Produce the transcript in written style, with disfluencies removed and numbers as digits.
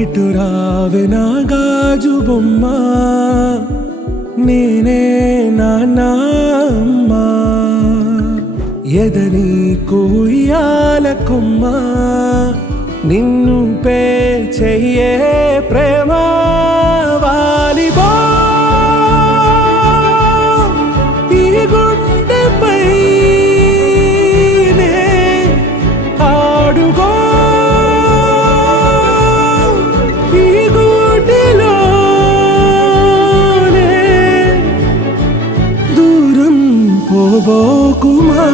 ఇటు రావే నా గాజు బొమ్మ, నేనే నాన్న అమ్మ. ఎదని కుయ్యాల కొమ్మ, నిన్ను పే చెయ్యే ప్రేమ వాలిబా. ఈ గుండెపై నే ఆడుగో, ఈ గుడిలోనే దూరం పోబోకుమా.